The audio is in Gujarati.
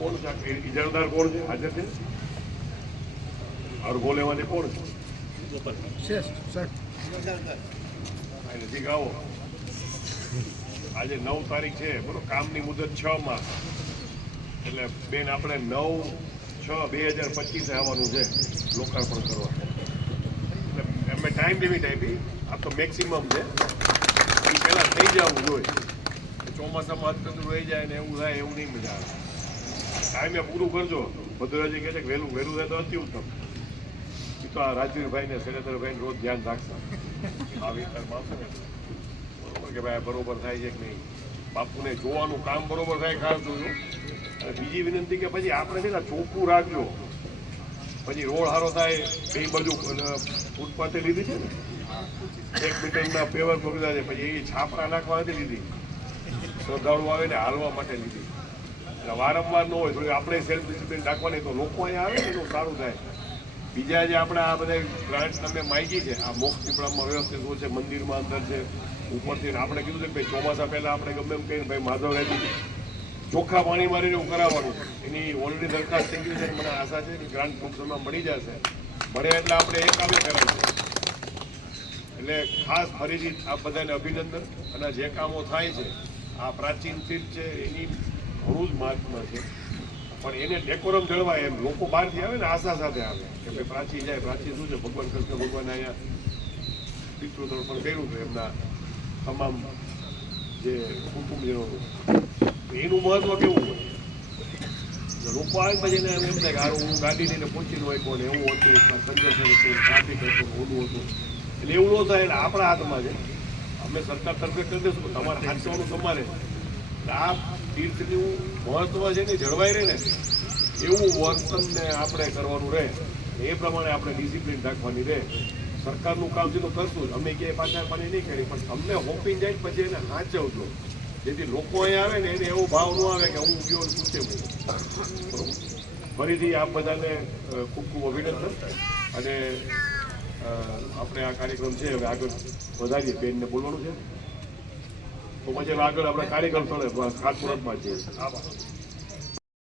कौन है इजारादार कौन है हाजिर थे और बोले वाले कौन है नजीक आओ आज 9 तारीख है बराबर कामनी मुदत 6 मास એટલે બેન આપણે 9/6/2025 આવવાનું છે લોકાર્પણ કરવા એટલે અમે ટાઈમ લિમિટ આપી આ તો મેક્સિમમ છે એ પહેલાં થઈ જવું જોઈએ ચોમાસામાં અધકચરું રહી જાય ને એવું થાય એવું નહીં મજા આવે ટાઈમે પૂરું કરજો ભદ્રાજી કહે છે કે વહેલું થાય તો અતિ ઉત્તમ એ તો આ રાજવીરભાઈ ને શૈલેન્દ્રભાઈ રોજ ધ્યાન રાખશે આ વિસ્તારમાં આવશે ને બરોબર કે ભાઈ બરોબર થાય છે કે નહીં બાપુને જોવાનું કામ બરોબર થાય ખાસ જોયું અને બીજી વિનંતી કે પછી આપણે છે ને ચોખ્ખું રાખજો પછી રોડ સારો થાય બે બાજુ ફૂટપાથે લીધી છે ને 1 મીટરના પેવર પકડા છે પછી એ છાપરા નાખવા નથી લીધી શ્રદ્ધાળુ આવે ને હાલવા માટે લીધી એટલે વારંવાર ન હોય થોડી આપણે સેલ્ફ ડિસિપ્લિન રાખવાની તો લોકો અહીંયા આવે ને એનું સારું થાય બીજા જે આપણે આ બધા ગ્રાન્ટ તમે માગી છે આ મોક્ષ પીપળામાં વ્યવસ્થિત હોય છે મંદિરમાં અંદર છે ઉપરથી આપણે કીધું છે કે ભાઈ ચોમાસા પહેલાં આપણે ગમે એમ કહીને ભાઈ માધવ રહેતી ચોખ્ખા પાણી મારીને એવું કરાવવાનું એની ઓલરેડી દરખાસ્ત થઈ ગઈ છે મને આશા છે કે ગ્રાન્ટ ટૂંક સમયમાં મળી જશે મળે એટલે આપણે એ કામે કરાવીશું એટલે ખાસ ફરીથી આ બધાને અભિનંદન અને જે કામો થાય છે આ પ્રાચીન તીર્થ છે એની ઘણું જ મહાત્મા છે પણ એને ડેકોરમ જળવાય એમ લોકો બહારથી આવે ને આશા સાથે આવે કે ભાઈ પ્રાચી જાય પ્રાચી શું છે ભગવાન કૃષ્ણ ભગવાન અહીંયા પિતૃતર્પણ કર્યું હતું એમના તમામ જે કુટુંબજનોનું એનું મહત્વ કેવું હોય લોકો આવે પછી એને એમ થાય કે હું ગાડી લઈને પહોંચી હોય કોને એવું હતું સંજર્શન હતું ટ્રાફિક હતું ઓલું હતું એટલે એવું ન થાય એટલે આપણા હાથમાં છે અમે સરકાર તરફે કરી દઈશું તમારે હાથવાનું તમારે આ તીર્થનું મહત્વ છે ને જળવાઈ રહે ને એવું વર્તનને આપણે કરવાનું રહે એ પ્રમાણે આપણે ડિસિપ્લિન રાખવાની રહે સરકારનું કામ છે તો કરશું જ અમે ક્યાંય પાછા પાણી નહીં કરી પણ તમને હોપીને જાય પછી એને સાચવજો જેથી લોકો અહીંયા આવે ને એને એવો ભાવ ન આવે કે હું ગયો ને પૂછે ફરીથી આપ બધાને ખૂબ ખૂબ અભિનંદન અને આપણે આ કાર્યક્રમ છે હવે આગળ વધારીએ બેનને બોલવાનું છે તો પછી આગળ આપણે કાર્યક્રમ ચાલે ખાતમુહૂર્તમાં છે આભાર